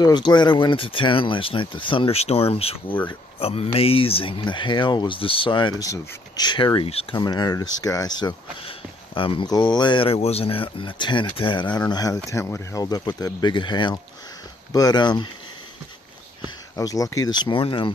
So I was glad I went into town last night. The thunderstorms were amazing. The hail was the size of cherries coming out of the sky. So I'm glad I wasn't out in the tent at that. I don't know how the tent would have held up with that big of hail. But I was lucky this morning. I'm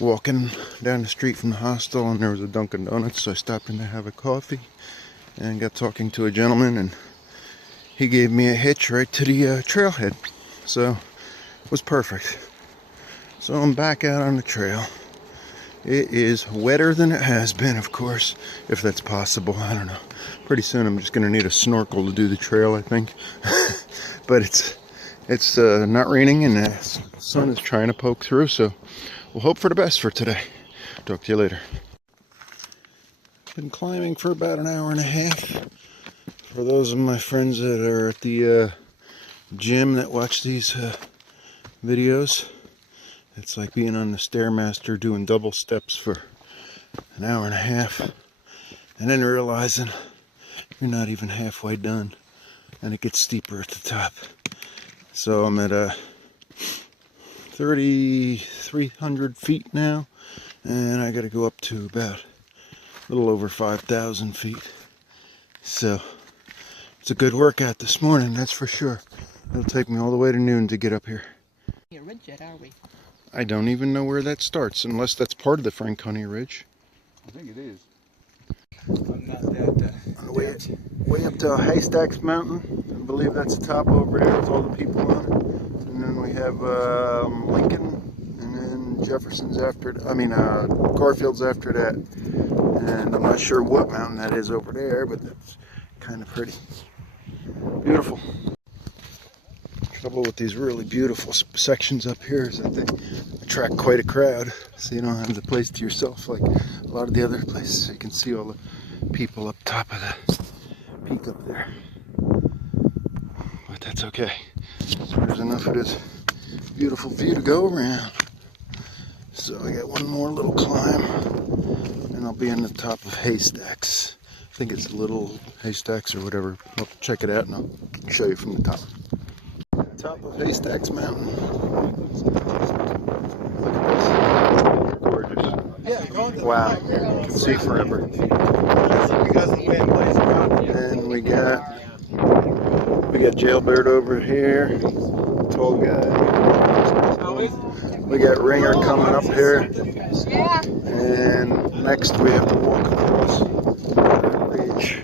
walking down the street from the hostel and there was a Dunkin' Donuts. So I stopped in to have a coffee and got talking to a gentleman, and he gave me a hitch right to the trailhead. So it was perfect. So I'm back out on the trail. It is wetter than it has been, of course, if that's possible. I don't know. Pretty soon I'm just going to need a snorkel to do the trail, I think. But it's not raining and the sun is trying to poke through, so we'll hope for the best for today. Talk to you later. Been climbing for about an hour and a half. For those of my friends that are at the gym that watch these videos, it's like being on the Stairmaster doing double steps for an hour and a half and then realizing you're not even halfway done and it gets steeper at the top. So I'm at 3,300 feet now, and I gotta go up to about a little over 5,000 feet. So it's a good workout this morning, that's for sure. It'll take me all the way to noon to get up here. You're ridge yet, are we? I don't even know where that starts, unless that's part of the Franconia Ridge. I think it is. I'm not that. On the way up to Haystacks Mountain. I believe that's the top over there with all the people on it. And then we have Lincoln, and then Jefferson's after. Garfield's after that. And I'm not sure what mountain that is over there, but that's kind of pretty. Beautiful. Trouble with these really beautiful sections up here is that they attract quite a crowd, so you don't have the place to yourself like a lot of the other places. So you can see all the people up top of the peak up there, but that's okay. There's enough of this beautiful view to go around. So I got one more little climb and I'll be in the top of Haystacks. I think it's Little Haystacks or whatever. I'll check it out and I'll show you from the top. Top of Haystacks Mountain. Look at this. Gorgeous. Wow. You can see forever. And we got Jailbird over here. Tall guy. We got Ringer coming up here. And next we have to walk across the ridge.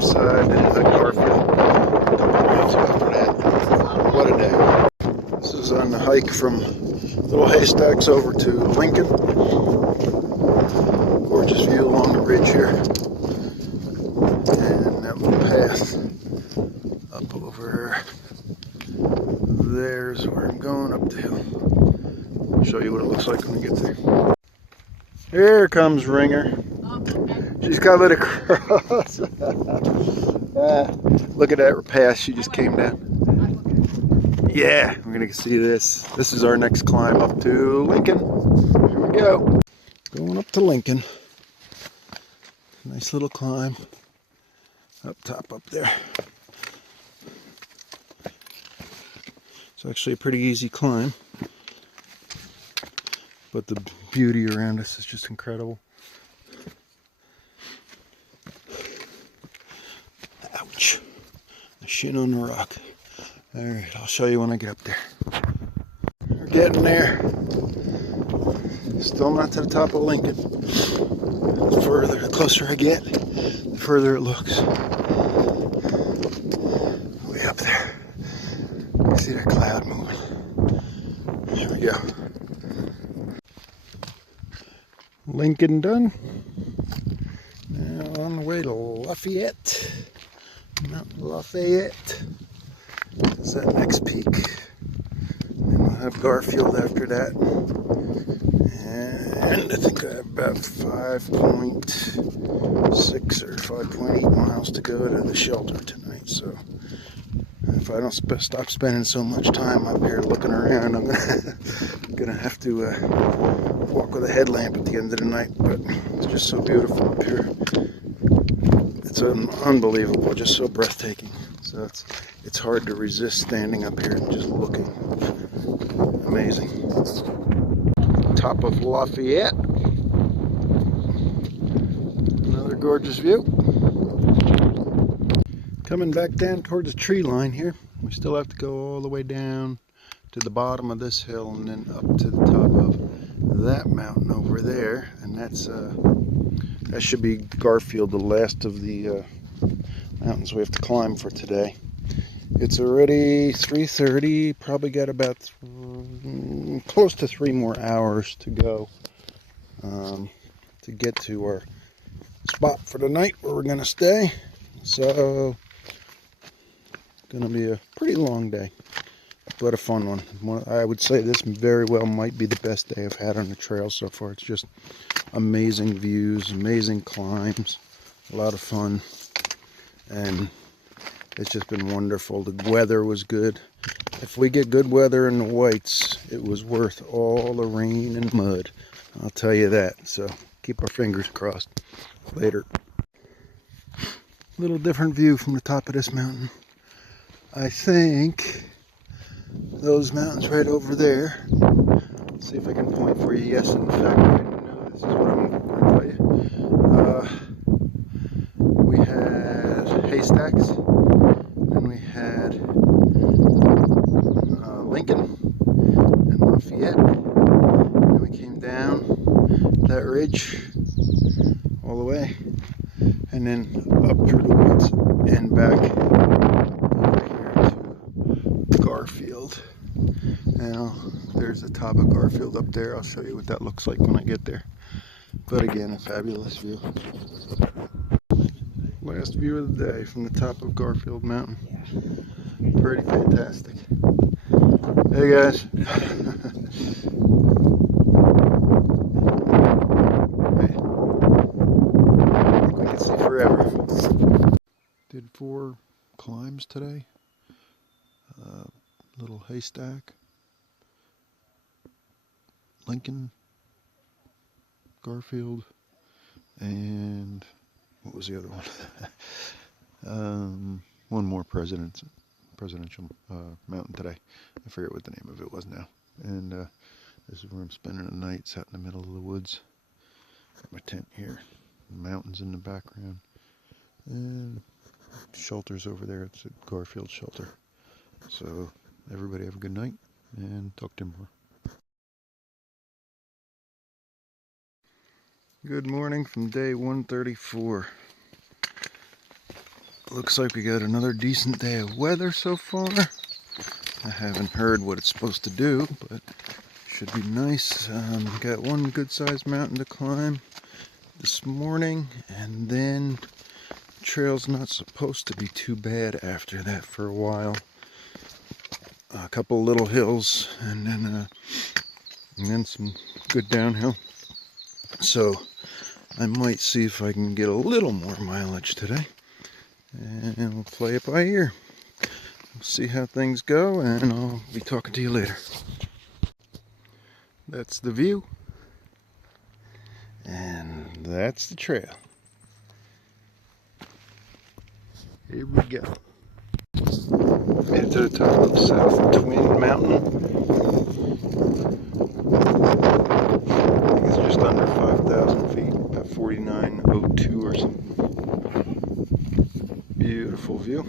Side and the Garfield. What a day. This is on the hike from Little Haystacks over to Lincoln. Gorgeous view along the ridge here. And that little path up over there's where I'm going, up the hill. I'll show you what it looks like when we get there. Here comes Ringer. She's coming across. Look at that path she just came down. Yeah, we're gonna see this. This is our next climb up to Lincoln. Here we go. Going up to Lincoln. Nice little climb. Up top up there. It's actually a pretty easy climb. But the beauty around us is just incredible. Ouch. A shin on the rock. Alright, I'll show you when I get up there. We're getting there. Still not to the top of Lincoln. The closer I get, the further it looks. Way up there. You see that cloud moving. There we go. Lincoln done. Now on the way to Lafayette. Mount Lafayette is that next peak. And we'll have Garfield after that. And I think I have about 5.6 or 5.8 miles to go to the shelter tonight. So if I don't stop spending so much time up here looking around, I'm gonna have to walk with a headlamp at the end of the night. But it's just so beautiful up here. It's unbelievable, just so breathtaking. So it's hard to resist standing up here and just looking. Amazing. Top of Lafayette. Another gorgeous view. Coming back down towards the tree line here. We still have to go all the way down to the bottom of this hill and then up to the top of that mountain over there. And that should be Garfield, the last of the mountains we have to climb for today. It's already 3:30, probably got about close to 3 more hours to go to get to our spot for the night where we're going to stay. So, going to be a pretty long day, but a fun one. I would say this very well might be the best day I've had on the trail so far. It's just amazing views, amazing climbs, a lot of fun, and it's just been wonderful. The weather was good. If we get good weather in the Whites, it was worth all the rain and mud. I'll tell you that. So keep our fingers crossed. Later. Little different view from the top of this mountain. I think those mountains right over there. Let's see if I can point for you. Yes, in fact, I know this is what I'm going to tell you. We had haystacks. Then we had Lincoln and Lafayette. Then we came down that ridge all the way, and then up through the woods and back over here to Garfield. Now there's the top of Garfield up there. I'll show you what that looks like when I get there. But again, a fabulous view. Last view of the day from the top of Garfield Mountain. Pretty fantastic. Hey guys. Hey. I think we can see forever. Did 4 climbs today. Little haystack. Lincoln. Garfield. And what was the other one? One more presidential mountain today. I forget what the name of it was now. And this is where I'm spending the night, sat in the middle of the woods. Got my tent here. Mountains in the background. And shelters over there. It's a Garfield shelter. So everybody have a good night and talk to you more. Good morning from day 134. Looks like we got another decent day of weather so far. I haven't heard what it's supposed to do, but should be nice. Got one good sized mountain to climb this morning, and then the trail's not supposed to be too bad after that for a while. A couple little hills, and then some good downhill. So I might see if I can get a little more mileage today, and we'll play it by ear. We'll see how things go, and I'll be talking to you later. That's the view, and that's the trail. Here we go. Made it to the top of South Twin Mountain. I think it's just under 5,000 feet, about 4902 or something. Beautiful view.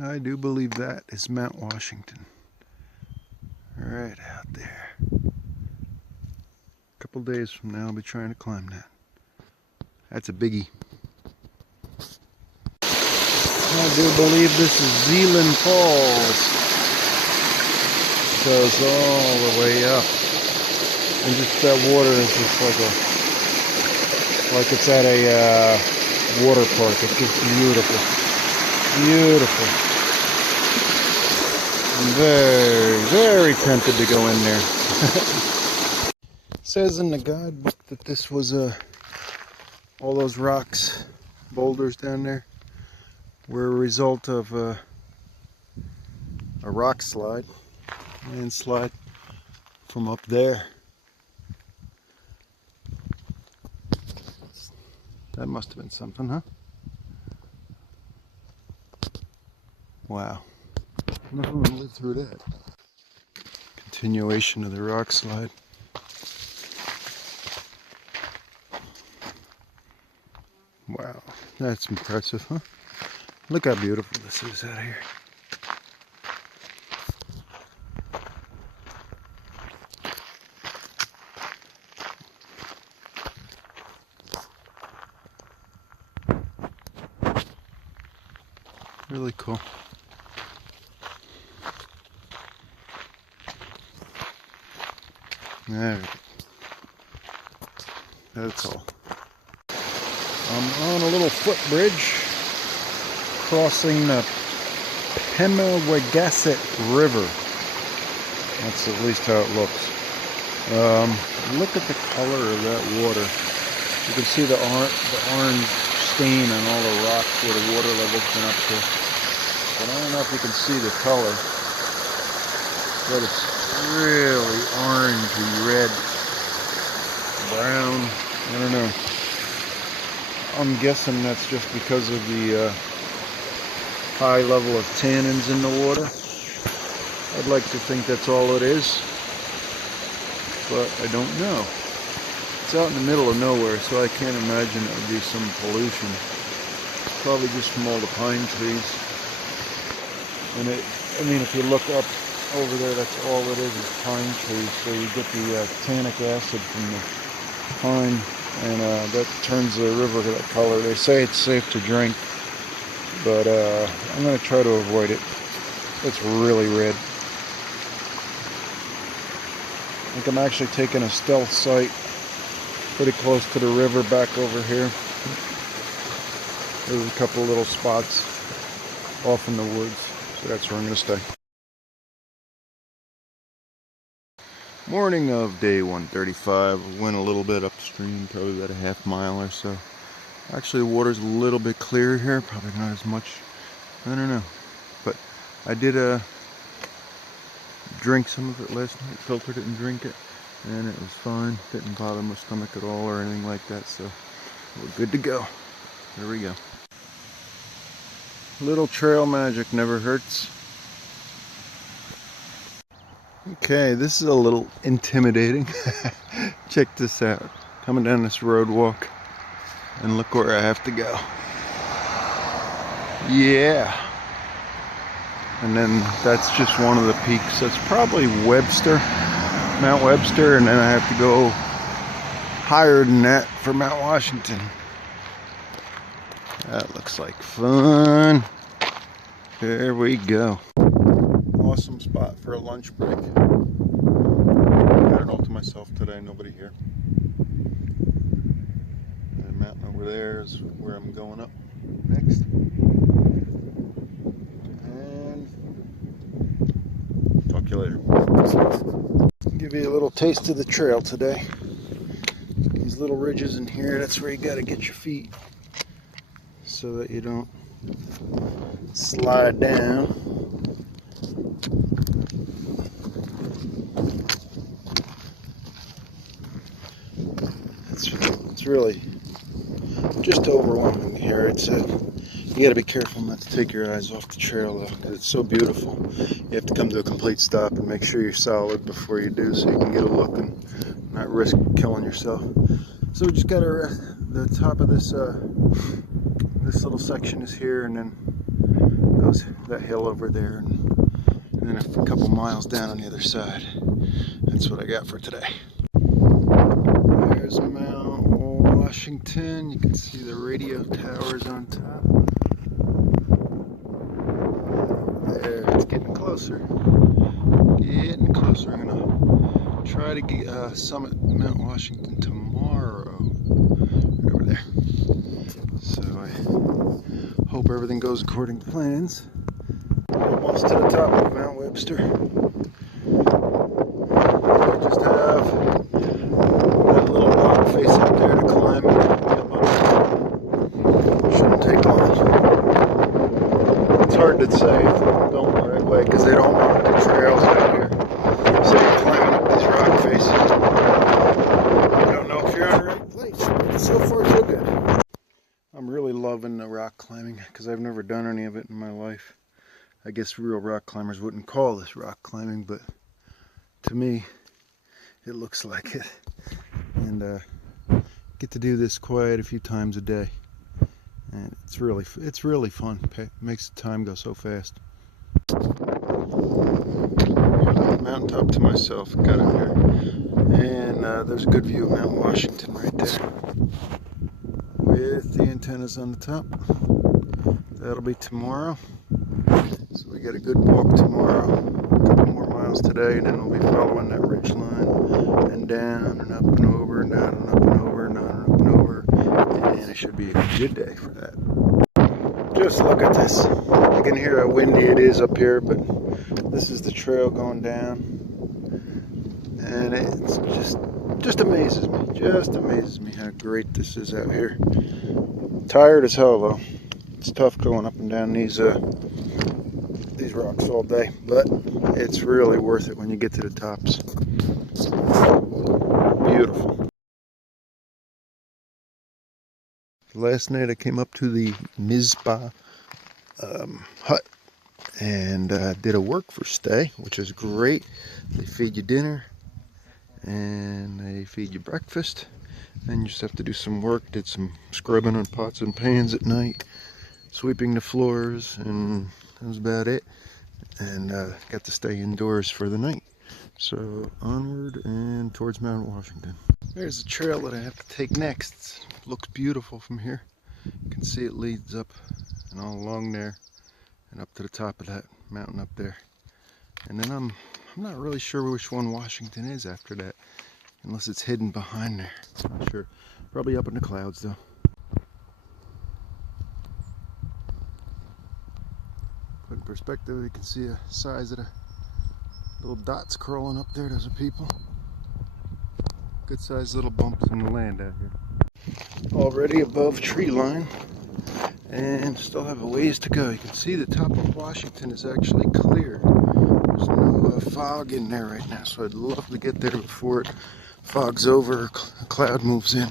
I do believe that is Mount Washington. Right out there. A couple days from now I'll be trying to climb that. That's a biggie. I do believe this is Zealand Falls. Goes all the way up. And just that water is just like it's at a water park. It's just beautiful. Beautiful. I'm very, very tempted to go in there. It says in the guidebook that this was all those rocks, boulders down there, were a result of a rock slide, landslide from up there. That must have been something, huh? Wow. Nothing would live through that. Continuation of the rock slide. Wow, that's impressive, huh? Look how beautiful this is out here. Really cool. There. That's all. I'm on a little footbridge crossing the Pemawagaset River. That's at least how it looks. Look at the color of that water. You can see the orange stain on all the rocks where the water level's been up to. But I don't know if you can see the color, but it's really orangey red, brown. I don't know. I'm guessing that's just because of the high level of tannins in the water. I'd like to think that's all it is, but I don't know. It's out in the middle of nowhere, so I can't imagine it would be some pollution. Probably just from all the pine trees. And I mean, if you look up over there, that's all it is pine trees. So you get the tannic acid from the pine, and that turns the river to that color. They say it's safe to drink, but I'm going to try to avoid it. It's really red. I think I'm actually taking a stealth site pretty close to the river back over here. There's a couple little spots off in the woods, so that's where I'm going to stay. Morning of day 135. Went a little bit upstream, probably about a half mile or so. Actually, the water's a little bit clearer here, probably not as much. I don't know, but I did drink some of it last night, filtered it and drink it, and it was fine. Didn't bother my stomach at all or anything like that, so we're good to go. There we go. Little trail magic never hurts. Okay, this is a little intimidating. Check this out. Coming down this road walk, and look where I have to go. Yeah. And then that's just one of the peaks. That's probably Webster, Mount Webster, and then I have to go higher than that for Mount Washington. That looks like fun. There we go. Awesome spot for a lunch break. Got it all to myself today, nobody here. And the mountain over there is where I'm going up next. And talk to you later. Give you a little taste of the trail today. These little ridges in here, that's where you gotta get your feet so that you don't slide down. It's really just overwhelming here. It's you got to be careful not to take your eyes off the trail though, because it's so beautiful. You have to come to a complete stop and make sure you're solid before you do, so you can get a look and not risk killing yourself. So we just got the top of this this little section is here, and then goes that hill over there, and then a couple miles down on the other side. That's what I got for today. There's Mount Washington. You can see the radio towers on top. There, it's getting closer. Getting closer. I'm gonna try to get summit Mount Washington tomorrow. Right over there. So I hope everything goes according to plans. Almost to the top of Mount Webster. I just have that little rock face out there to climb up on. hard to say if I'm going the right way because they don't mark the trails out here. So you're climbing up these rock faces. I don't know if you're in the right place, but so far so good. I'm really loving the rock climbing because I've never done any of it in my life. I guess real rock climbers wouldn't call this rock climbing, but to me, it looks like it. And get to do this quiet a few times a day. And it's really fun. It makes the time go so fast. Mountaintop to myself, got in there, and there's a good view of Mount Washington right there, with the antennas on the top. That'll be tomorrow. So we got a good walk tomorrow. A couple more miles today, and then we'll be following that ridge line, and down and up and over, and down and up and over, and down and up and over, and it should be a good day for that. Just look at this. You can hear how windy it is up here, but this is the trail going down, and it's just amazes me. Just amazes me how great this is out here. Tired as hell though. It's tough going up and down these rocks all day, but it's really worth it when you get to the tops. Beautiful. Last night I came up to the Mizpah hut and did a work for stay, which is great. They feed you dinner and they feed you breakfast, and you just have to do some work. Did some scrubbing on pots and pans at night, sweeping the floors, and that was about it. And got to stay indoors for the night. So onward and towards Mount Washington. There's the trail that I have to take next. It looks beautiful from here. You can see it leads up and all along there and up to the top of that mountain up there. And then I'm not really sure which one Washington is after that, unless it's hidden behind there. I'm not sure. Probably up in the clouds though. Put in perspective, you can see the size of the little dots crawling up there. Those are people. Good sized little bumps in the land out here. Already above tree line, and still have a ways to go. You can see the top of Washington is actually clear. There's no fog in there right now, so I'd love to get there before it fogs over or a cloud moves in.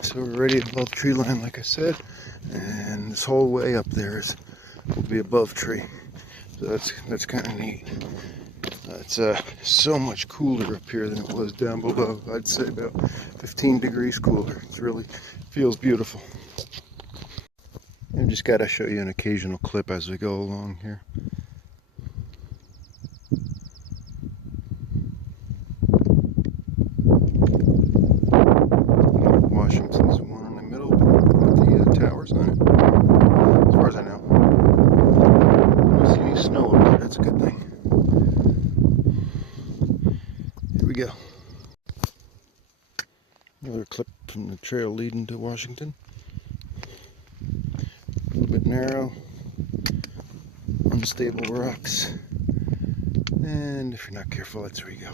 So we're already above tree line, like I said, and this whole way up there will be above tree. So that's kind of neat. It's so much cooler up here than it was down below. I'd say about 15 degrees cooler. It really feels beautiful. I've just got to show you an occasional clip as we go along here. Washington's the one in the middle with the towers on it, as far as I know. I don't see any snow up there. That's a good thing. Here we go. Another clip from the trail leading to Washington. A little bit narrow, unstable rocks, and if you're not careful, that's where you go.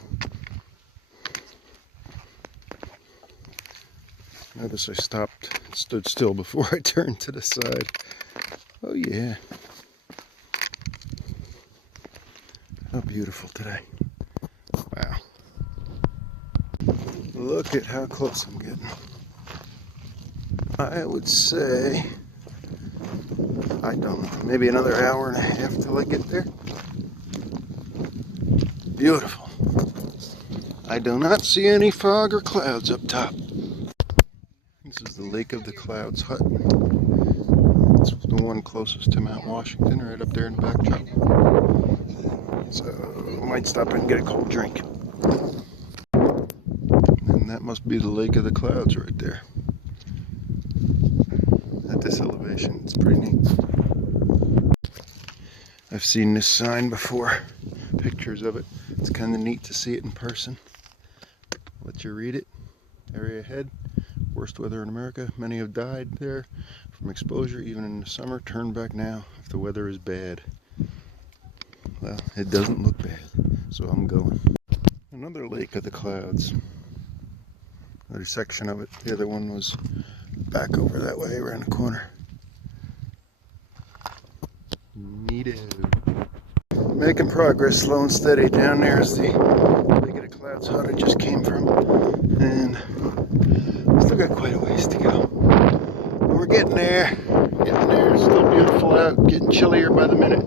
Notice I stopped and stood still before I turned to the side. Oh yeah. How beautiful today. Wow. Look at how close I'm getting. I would say, I don't know, maybe another hour and a half till I get there. Beautiful. I do not see any fog or clouds up top. This is the Lake of the Clouds hut. It's the one closest to Mount Washington, right up there in the backdrop. So I might stop and get a cold drink. And that must be the Lake of the Clouds right there. At this elevation, it's pretty neat. I've seen this sign before, pictures of it. It's kind of neat to see it in person. Let you read it. Area ahead. Worst weather in America. Many have died there from exposure, even in the summer. Turn back now if the weather is bad. Well, it doesn't look bad, so I'm going. Another Lake of the Clouds. Another section of it. The other one was back over that way, around the corner. Neato. Making progress, slow and steady. Down there is the Lake of the Clouds hut I just came from, and still got quite a ways to go. But we're getting there. Getting there. Still beautiful out. Getting chillier by the minute.